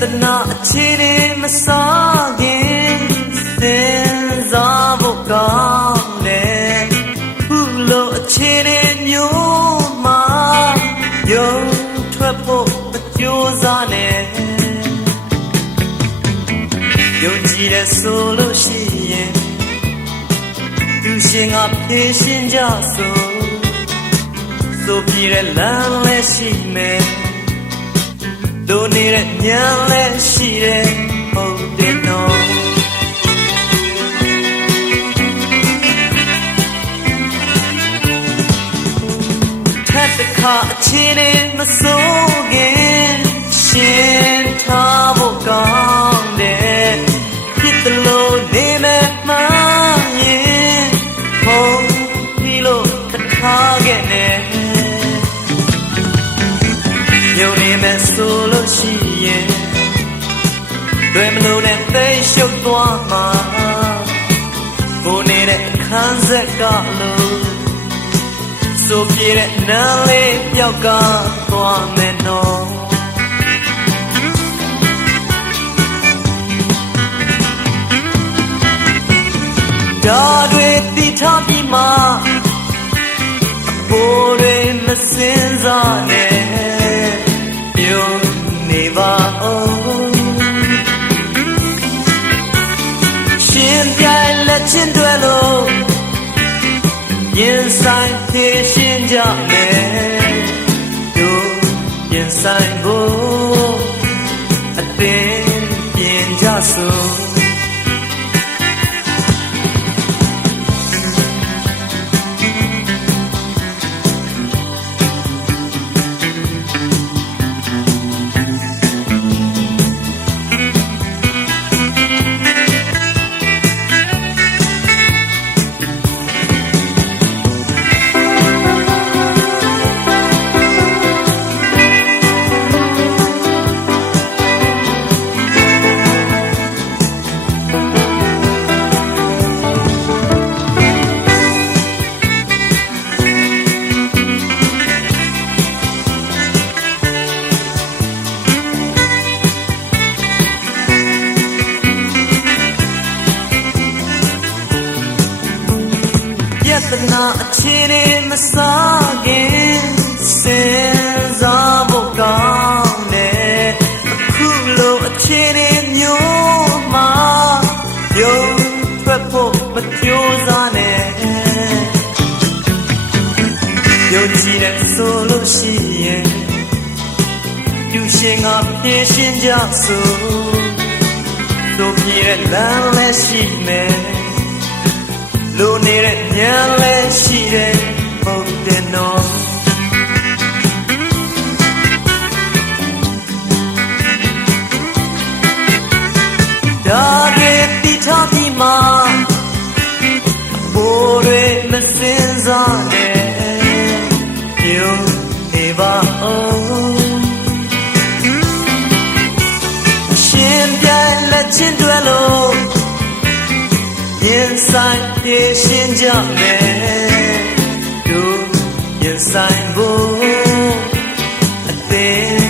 တနာအခြေအနေမစားခင်စဉ်းစားဖို့ကောင်းတယ်ခုလိုအခြေအနေမျိုးမှာယုံထွက်ဖို့မကြိုးစားနဲ့ယုံကြည်တဲ့ဆိုလို့ရှိရင်သူရှင်ကဖြေရှင်းကြဆိုပြတဲ့လမ်းလည်းရှိမယ်လိုနေတဲ့ညံလည်းရှိတယ်ဟုတ်တယ်နော်ထပ်တစ်ခါအခြေအနေမစိုးခင်ရှင်းထားဖို့ကောင်းတယ်ဖြစ်တယ်လို့နေမဲ့မှရင်ဟုတ်ပြီလို့ထားခဲ့နေယုံနေမဲ့ဆိုလို့ရှိရင်တွေ့မလို့နဲ့သိရှုပ်သွားမှာကိုနေတဲ့အခန်းဆက်ကလို့ဆိုပြတဲ့နားလေးပြောက်ကသွားမယ်နော်ဒါတွေတိထားပြီးမှအပေါ်တွေမစင်စားနဲ့နေပါဦးရှင်ပြိုင်လက်ချင်းတွေလို့ရင်ဆိုင်ဖြေရှင်းကြမယ်တို့ရင်ဆိုင်ဖို့အသင်ပြင်ကြစို့တနာအခြေအနေမစားခင်စဉ်းစားဖို့ကောင်းတယ်အခုလိုအခြေအနေမျိုးမှာယုံထွက်ဖို့မကြိုးစားနဲ့ယုံကြည်တဲ့ဆိုလို့ရှိရင်သူရှင်ကဖြေရှင်းကြဆိုပြတဲ့လမ်းလည်းရှိမယ်လိုနေတဲ့ညံလည်းရှိတယ်ဟုတ်တယ်နော်ဒါတွေတိထားပြီးမှဘိုးတွေမစင်စားနဲ့ပြုံးနေပါဦးရှင်ပြိုင်လက်ချင်းတွေလို့ရင်ဆိုင်ပြေရှင်းကြမယ်တို့ရင်ဆိုင်ဖို့အသင်